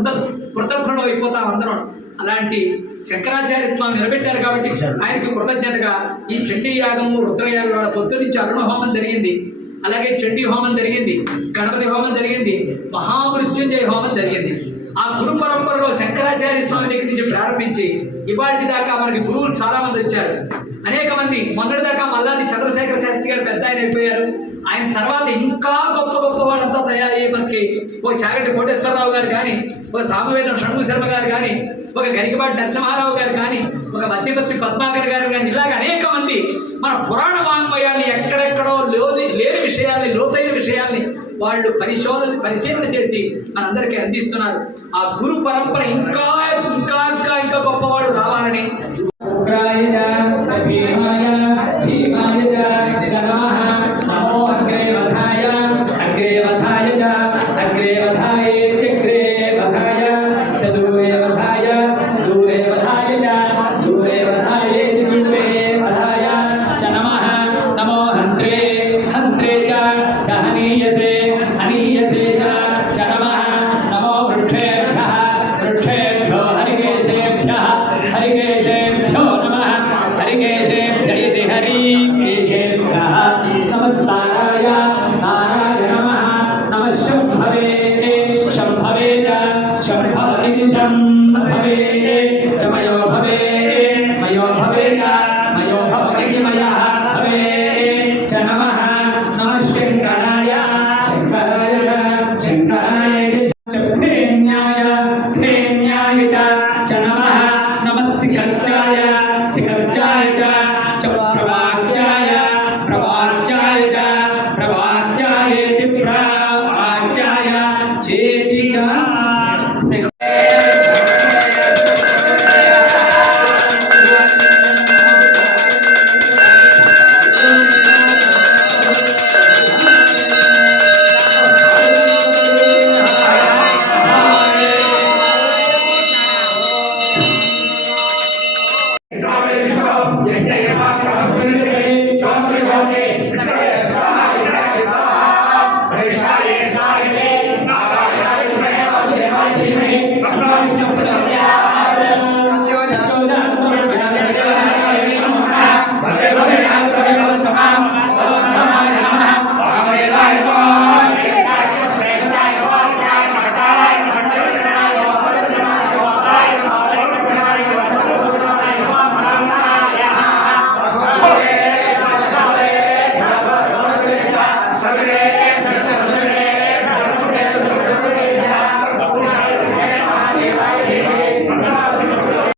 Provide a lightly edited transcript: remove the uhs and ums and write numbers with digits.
ఉండదు, కృతజ్ఞుడు అయిపోతాం అందరం. అలాంటి శంకరాచార్య స్వామి నిలబెట్టారు కాబట్టి ఆయనకి కృతజ్ఞతగా ఈ చండీ యాగము రుద్రయాగం పొద్దు నుంచి అరుణ హోమం జరిగింది, అలాగే చండీ హోమం జరిగింది, గణపతి హోమం జరిగింది, మహామృత్యుంజయ హోమం జరిగింది. ఆ గురు పరంపరలో శంకరాచార్య స్వామి దగ్గర నుంచి ప్రారంభించి ఇవాటి దాకా మనకి గురువులు చాలా మంది వచ్చారు. అనేక మంది మొదటి దాకా మల్లాది చంద్రశేఖర శాస్త్రి గారు పెద్ద ఆయన అయిపోయారు. ఆయన తర్వాత ఇంకా గొప్ప గొప్ప వాళ్ళంతా తయారయ్యి మనకి ఒక చాగంటి కోటేశ్వరరావు గారు కానీ, ఒక సామవేదం షణ్ముఖ శర్మ గారు కానీ, ఒక గరికపాటి నరసింహారావు గారు కానీ, ఒక మధ్యవర్తి పద్మాకర్ గారు కానీ, ఇలాగ అనేక మంది మన పురాణ వాంగ్మయాన్ని ఎక్కడెక్కడో లేని విషయాల్ని, లోతైన విషయాల్ని వాళ్ళు పరిశీలన చేసి మనందరికీ అందిస్తున్నారు. ఆ గురు పరంపర ఇంకా ఇంకా ఇంకా ఇంకా గొప్పవాడు రావాలని మయో భవే మయో భవే